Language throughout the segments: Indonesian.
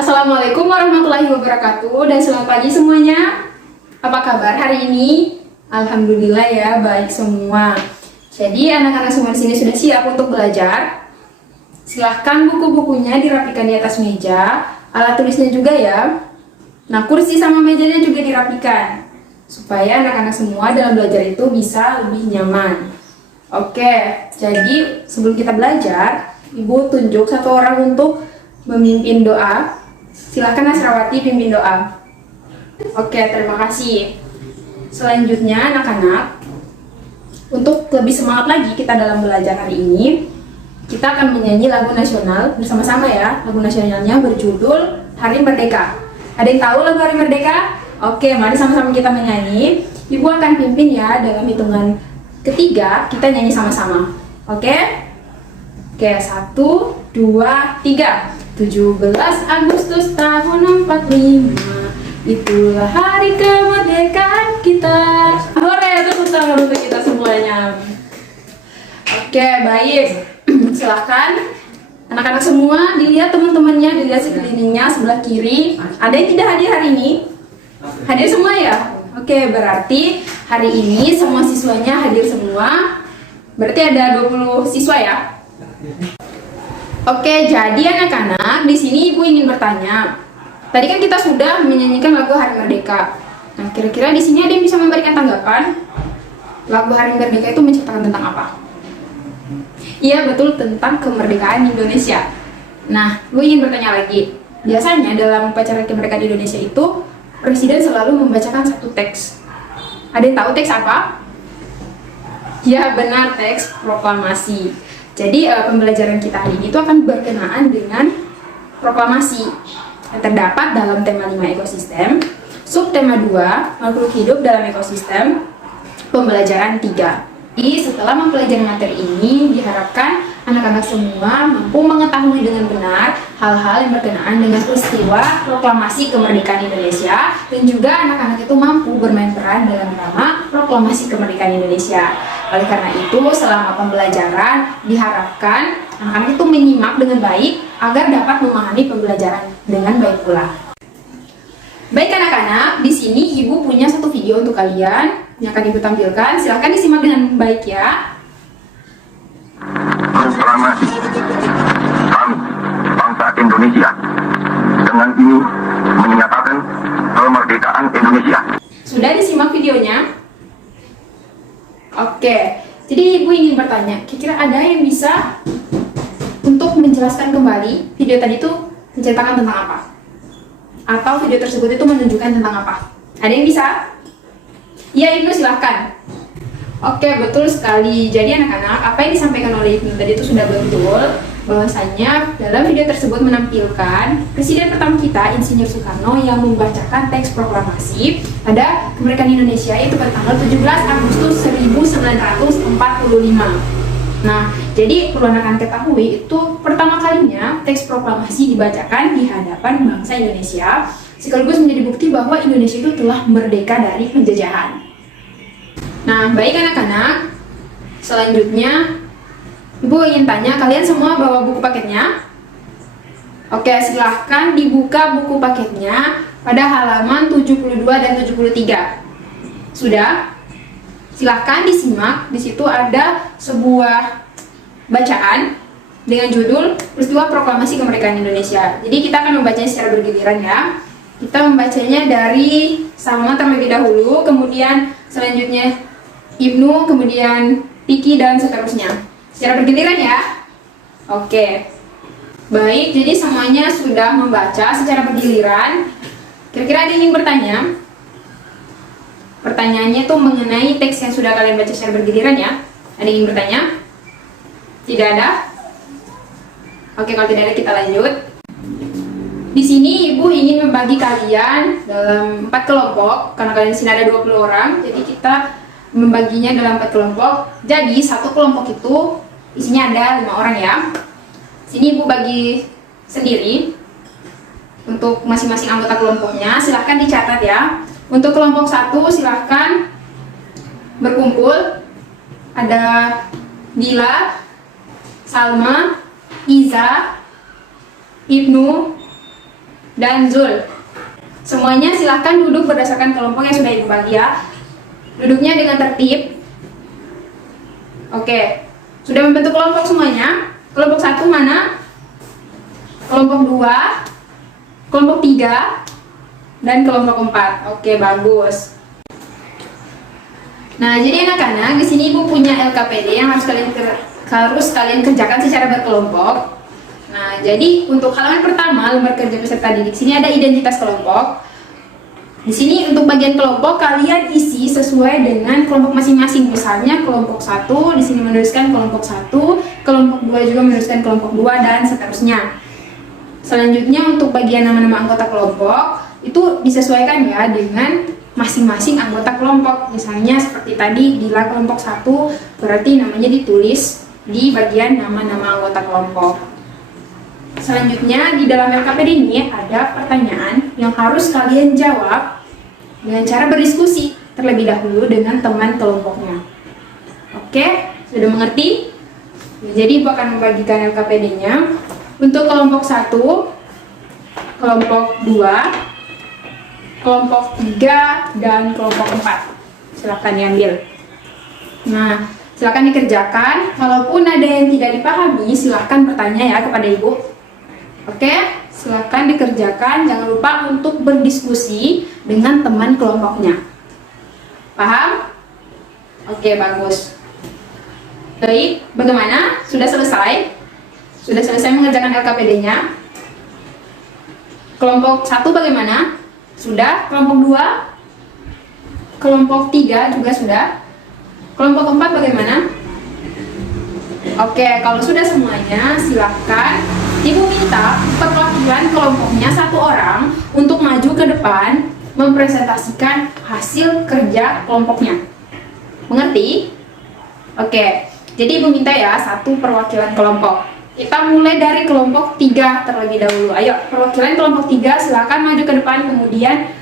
Assalamualaikum warahmatullahi wabarakatuh dan selamat pagi semuanya. Apa kabar hari ini? Alhamdulillah ya, baik semua. Jadi anak-anak semua di sini sudah siap untuk belajar. Silahkan buku-bukunya dirapikan di atas meja, alat tulisnya juga ya. Nah, kursi sama mejanya juga dirapikan supaya anak-anak semua dalam belajar itu bisa lebih nyaman. Oke, jadi sebelum kita belajar, Ibu tunjuk satu orang untuk memimpin doa. Silahkan Nasrawati pimpin doa. Oke, terima kasih. Selanjutnya anak-anak, untuk lebih semangat lagi kita dalam belajar hari ini, kita akan menyanyi lagu nasional bersama-sama ya. Lagu nasionalnya berjudul Hari Merdeka. Ada yang tahu lagu Hari Merdeka? Oke, mari sama-sama kita menyanyi. Ibu akan pimpin ya, dalam hitungan ketiga kita nyanyi sama-sama. Oke? Oke, 1, 2, 3. 17 Agustus tahun 45, itulah hari kemerdekaan kita. Hore, tepuk tangan untuk kita semuanya. Oke, baik. Silahkan anak-anak semua dilihat teman-temannya, dilihat sekelilingnya sebelah kiri. Ada yang tidak hadir hari ini? Hadir semua ya? Oke, berarti hari ini semua siswanya hadir semua. Berarti ada 20 siswa ya? Oke, jadi anak-anak, di sini Ibu ingin bertanya. Tadi kan kita sudah menyanyikan lagu Hari Merdeka. Nah, kira-kira di sini ada yang bisa memberikan tanggapan? Lagu Hari Merdeka itu menceritakan tentang apa? Iya, betul, tentang kemerdekaan Indonesia. Nah, Ibu ingin bertanya lagi. Biasanya dalam upacara kemerdekaan Indonesia itu, Presiden selalu membacakan satu teks. Ada yang tahu teks apa? Ya, benar, teks proklamasi. Jadi pembelajaran kita hari ini itu akan berkenaan dengan proklamasi yang terdapat dalam tema 5 ekosistem, subtema 2 makhluk hidup dalam ekosistem, pembelajaran 3. Jadi setelah mempelajari materi ini diharapkan anak-anak semua mampu mengetahui dengan benar hal-hal yang berkenaan dengan peristiwa proklamasi kemerdekaan Indonesia, dan juga anak-anak itu mampu bermain peran dalam drama proklamasi kemerdekaan Indonesia. Oleh karena itu, selama pembelajaran diharapkan anak-anak itu menyimak dengan baik agar dapat memahami pembelajaran dengan baik pula. Baik anak-anak, di sini Ibu punya satu video untuk kalian yang akan Ibu tampilkan. Silahkan disimak dengan baik ya. Proklamasi kami, bangsa Indonesia, dengan ini menyatakan kemerdekaan Indonesia. Sudah disimak videonya? Oke, jadi Ibu ingin bertanya, kira-kira ada yang bisa untuk menjelaskan kembali video tadi itu menceritakan tentang apa? Atau video tersebut itu menunjukkan tentang apa? Ada yang bisa? Iya, Ibnu, silahkan. Oke, betul sekali. Jadi anak-anak, apa yang disampaikan oleh Ibnu tadi itu sudah betul. Bahwasanya dalam video tersebut menampilkan Presiden pertama kita, Insinyur Soekarno, yang membacakan teks proklamasi pada kemerdekaan Indonesia itu pada tanggal 17 Agustus 1945. Nah, jadi perlu anak-anak ketahui itu pertama kalinya teks proklamasi dibacakan di hadapan bangsa Indonesia, sekaligus menjadi bukti bahwa Indonesia itu telah merdeka dari penjajahan. Nah, baik anak-anak, selanjutnya Ibu ingin tanya, kalian semua bawa buku paketnya? Oke, silahkan dibuka buku paketnya pada halaman 72 dan 73. Sudah? Silahkan disimak. Di situ ada sebuah bacaan dengan judul Peristiwa Proklamasi Kemerdekaan Indonesia. Jadi kita akan membacanya secara bergiliran ya. Kita membacanya dari Salma terlebih dahulu, kemudian selanjutnya Ibnu, kemudian Piki, dan seterusnya. Secara bergiliran ya. Oke. Baik, jadi semuanya sudah membaca secara bergiliran. Kira-kira ada yang ingin bertanya? Pertanyaannya itu mengenai teks yang sudah kalian baca secara bergiliran ya. Ada yang ingin bertanya? Tidak ada? Oke, kalau tidak ada kita lanjut. Di sini Ibu ingin membagi kalian dalam 4 kelompok. Karena kalian di sini ada 20 orang, jadi kita membaginya dalam 4 kelompok. Jadi satu kelompok itu isinya ada 5 orang ya. Sini Ibu bagi sendiri untuk masing-masing anggota kelompoknya. Silahkan dicatat ya. Untuk kelompok 1 silahkan berkumpul. Ada Dila, Salma, Iza, Ibnu, dan Zul. Semuanya silahkan duduk berdasarkan kelompok yang sudah Ibu bagi ya. Duduknya dengan tertib. Oke, sudah membentuk kelompok semuanya. Kelompok 1 mana? Kelompok 2, kelompok 3, dan kelompok 4. Oke, bagus. Nah, jadi anak-anak, di sini Ibu punya LKPD yang harus kalian kerjakan secara berkelompok. Nah, jadi untuk halaman pertama, lembar kerja peserta didik, sini ada identitas kelompok. Di sini untuk bagian kelompok kalian isi sesuai dengan kelompok masing-masing. Misalnya kelompok 1 di sini menuliskan kelompok 1, kelompok 2 juga menuliskan kelompok 2 dan seterusnya. Selanjutnya untuk bagian nama-nama anggota kelompok itu disesuaikan ya dengan masing-masing anggota kelompok. Misalnya seperti tadi Dila kelompok 1 berarti namanya ditulis di bagian nama-nama anggota kelompok. Selanjutnya di dalam LKPD ini ada pertanyaan yang harus kalian jawab dengan cara berdiskusi terlebih dahulu dengan teman kelompoknya. Oke, sudah mengerti? Jadi Ibu akan membagikan LKPD-nya untuk kelompok 1, kelompok 2, kelompok 3, dan kelompok 4. Silahkan diambil. Nah, silahkan dikerjakan. Walaupun ada yang tidak dipahami, silahkan bertanya ya kepada Ibu. Oke, silakan dikerjakan. Jangan lupa untuk berdiskusi dengan teman kelompoknya. Paham? Oke, bagus. Baik, bagaimana? Sudah selesai? Sudah selesai mengerjakan LKPD-nya? Kelompok 1 bagaimana? Sudah. Kelompok 2? Kelompok 3 juga sudah. Kelompok 4 bagaimana? Oke, kalau sudah semuanya, silakan Ibu minta perwakilan kelompoknya 1 orang untuk maju ke depan mempresentasikan hasil kerja kelompoknya. Mengerti? Oke, jadi Ibu minta ya 1 perwakilan kelompok. Kita mulai dari kelompok 3 terlebih dahulu. Ayo, perwakilan kelompok 3 silakan maju ke depan kemudian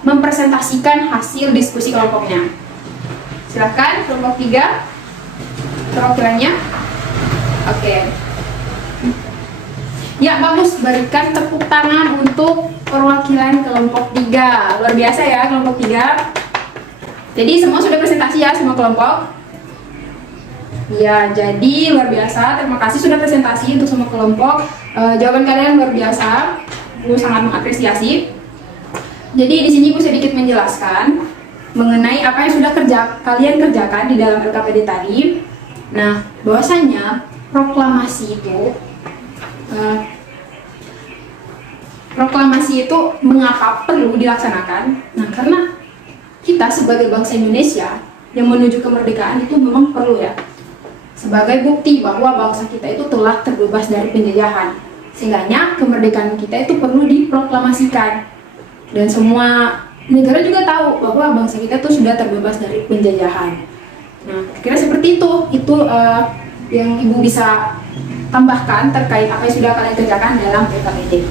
mempresentasikan hasil diskusi kelompoknya. Silakan kelompok 3 perwakilannya. Oke. Ya, bagus. Berikan tepuk tangan untuk perwakilan kelompok 3. Luar biasa ya kelompok 3. Jadi semua sudah presentasi ya semua kelompok. Ya, jadi luar biasa. Terima kasih sudah presentasi untuk semua kelompok. Jawaban kalian luar biasa. Ibu sangat mengapresiasi. Jadi di sini Ibu sedikit menjelaskan mengenai apa yang sudah kalian kerjakan di dalam LKPD tadi. Nah, bahwasanya proklamasi itu mengapa perlu dilaksanakan? Nah, karena kita sebagai bangsa Indonesia yang menuju kemerdekaan itu memang perlu ya, sebagai bukti bahwa bangsa kita itu telah terbebas dari penjajahan. Sehingganya kemerdekaan kita itu perlu diproklamasikan dan semua negara juga tahu bahwa bangsa kita itu sudah terbebas dari penjajahan. Nah, kira seperti itu yang Ibu bisa tambahkan terkait apa yang sudah kalian kerjakan dalam LKPD.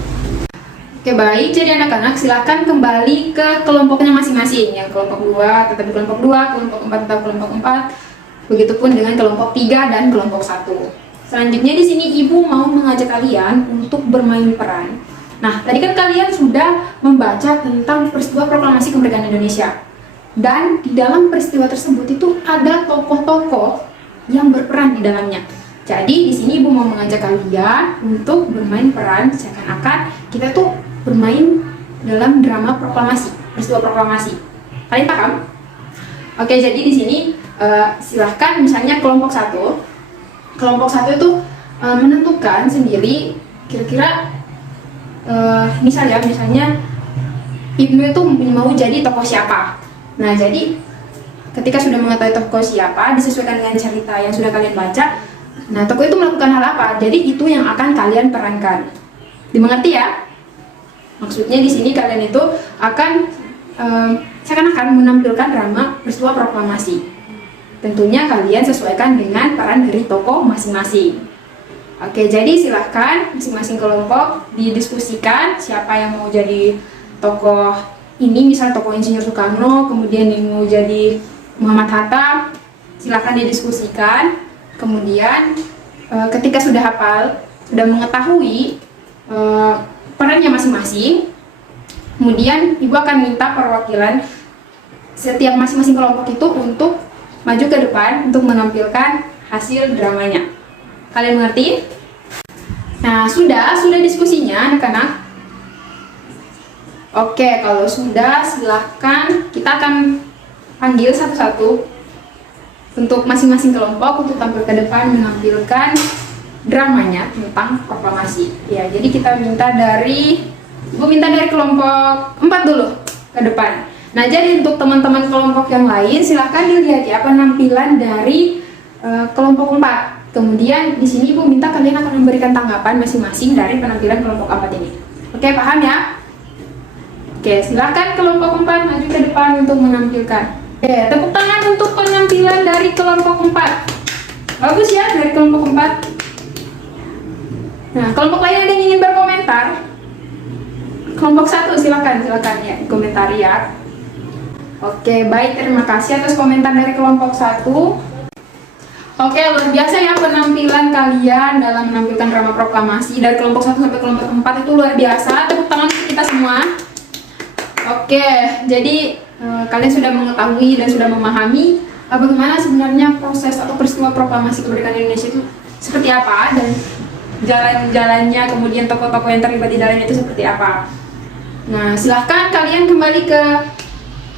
Oke, baik. Jadi anak-anak silakan kembali ke kelompoknya masing-masing. Yang kelompok 2 tetap di kelompok 2, kelompok 4 tetap kelompok 4. Begitupun dengan kelompok 3 dan kelompok 1. Selanjutnya di sini Ibu mau mengajak kalian untuk bermain peran. Nah, tadi kan kalian sudah membaca tentang peristiwa proklamasi kemerdekaan Indonesia. Dan di dalam peristiwa tersebut itu ada tokoh-tokoh yang berperan di dalamnya. Jadi di sini Ibu mau mengajak kalian untuk bermain peran seakan-akan kita tuh bermain dalam drama proklamasi, peristiwa proklamasi. Kalian paham? Oke, jadi di sini silahkan misalnya kelompok 1. Kelompok 1 itu menentukan sendiri kira-kira misalnya Ibnu itu mau jadi tokoh siapa. Nah, jadi ketika sudah mengetahui tokoh siapa, disesuaikan dengan cerita yang sudah kalian baca, nah tokoh itu melakukan hal apa, jadi itu yang akan kalian perankan. Dimengerti ya? Maksudnya di sini kalian itu akan seakan-akan menampilkan drama peristiwa proklamasi. Tentunya kalian sesuaikan dengan peran dari tokoh masing-masing. Oke, jadi silahkan masing-masing kelompok didiskusikan siapa yang mau jadi tokoh ini, misal tokoh Insinyur Soekarno, kemudian yang mau jadi Muhammad Hatta, silahkan didiskusikan. Kemudian ketika sudah hafal, sudah mengetahui perannya masing-masing. Kemudian Ibu akan minta perwakilan setiap masing-masing kelompok itu untuk maju ke depan untuk menampilkan hasil dramanya. Kalian mengerti? Nah, sudah diskusinya anak-anak? Oke, kalau sudah silahkan kita akan panggil satu-satu untuk masing-masing kelompok untuk tampil ke depan menampilkan dramanya tentang proklamasi. Ya, jadi kita minta dari kelompok 4 dulu ke depan. Nah, jadi untuk teman-teman kelompok yang lain silahkan dilihat ya penampilan dari kelompok 4. Kemudian di sini Ibu minta kalian akan memberikan tanggapan masing-masing dari penampilan kelompok 4 ini. Oke, paham ya? Oke, silahkan kelompok 4 maju ke depan untuk menampilkan. Oke, tepuk tangan untuk penampilan dari kelompok 4. Bagus ya dari kelompok 4. Nah, kelompok lain ada yang ingin berkomentar? Kelompok 1 silakan ya, komentari ya. Oke, baik, terima kasih atas komentar dari kelompok 1. Oke, luar biasa ya penampilan kalian dalam menampilkan drama proklamasi dari kelompok 1 sampai kelompok 4 itu luar biasa. Tepuk tangan untuk kita semua. Oke, jadi kalian sudah mengetahui dan sudah memahami bagaimana sebenarnya proses atau peristiwa proklamasi kemerdekaan Indonesia itu seperti apa dan jalan-jalannya, kemudian tokoh-tokoh yang terlibat di dalamnya itu seperti apa. Nah, silahkan kalian kembali ke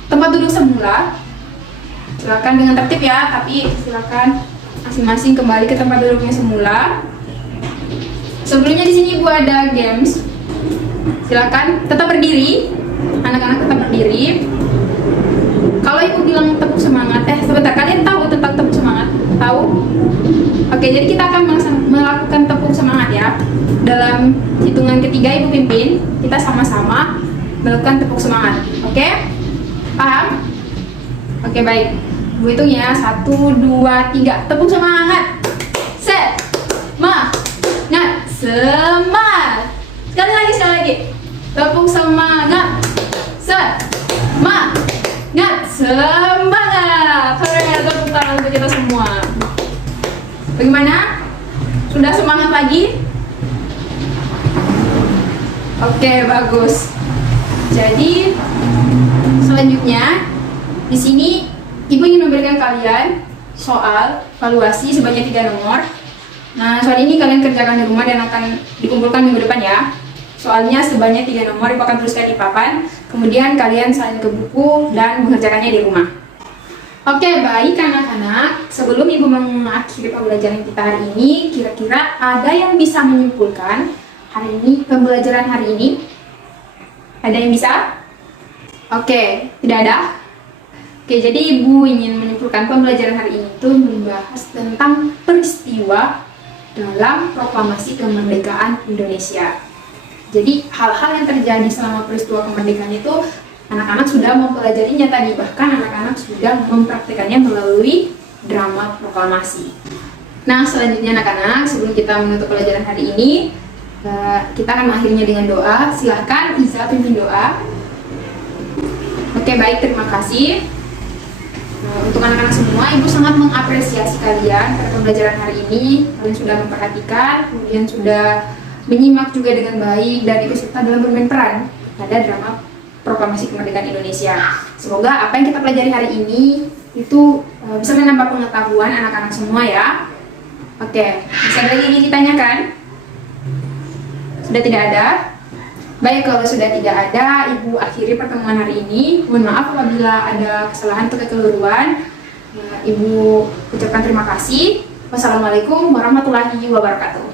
tempat duduk semula. Silahkan dengan tertib ya, tapi silahkan masing-masing kembali ke tempat duduknya semula. Sebelumnya di sini Ibu ada games. Silakan tetap berdiri, anak-anak tetap berdiri. Kalau Ibu bilang tepuk semangat, sebentar, kalian tahu tentang tepuk semangat? Tahu? Oke, jadi kita akan melakukan tepuk semangat ya. Dalam hitungan ketiga Ibu pimpin, kita sama-sama melakukan tepuk semangat. Oke? Paham? Oke, baik. Ibu hitung ya, 1, 2, 3, tepuk semangat. Set, semangat, semangat. Sekali lagi. Tepuk semangat. Semangat, semangat. Tepuk tangan untuk kita semua. Bagaimana? Sudah semangat lagi? Oke, bagus. Jadi selanjutnya di sini Ibu ingin memberikan kalian soal valuasi sebanyak 3 nomor. Nah, soal ini kalian kerjakan di rumah dan akan dikumpulkan minggu depan ya. Soalnya sebanyak 3 nomor Ibu akan tuliskan di papan. Kemudian kalian salin ke buku dan mengerjakannya di rumah. Oke, baik anak-anak. Sebelum Ibu mengakhiri pembelajaran kita hari ini, kira-kira ada yang bisa menyimpulkan pembelajaran hari ini? Ada yang bisa? Oke, tidak ada? Oke, jadi Ibu ingin menyimpulkan pembelajaran hari ini itu membahas tentang peristiwa dalam proklamasi kemerdekaan Indonesia. Jadi hal-hal yang terjadi selama peristiwa kemerdekaan itu anak-anak sudah mempelajarinya tadi, bahkan anak-anak sudah mempraktikannya melalui drama proklamasi. Nah, selanjutnya anak-anak, sebelum kita menutup pelajaran hari ini, kita akan mengakhirinya dengan doa. Silahkan Iza pimpin doa. Oke, baik, terima kasih. Untuk anak-anak semua, Ibu sangat mengapresiasi kalian pada pembelajaran hari ini. Kalian sudah memperhatikan, kemudian sudah menyimak juga dengan baik dan ikut serta dalam bermain peran pada drama proklamasi kemerdekaan Indonesia. Semoga apa yang kita pelajari hari ini itu bisa menambah pengetahuan anak-anak semua ya. Oke, bisa ada lagi yang ditanyakan? Sudah tidak ada? Baik, kalau sudah tidak ada, Ibu akhiri pertemuan hari ini. Mohon maaf apabila ada kesalahan atau kekeliruan. Ibu ucapkan terima kasih. Wassalamualaikum warahmatullahi wabarakatuh.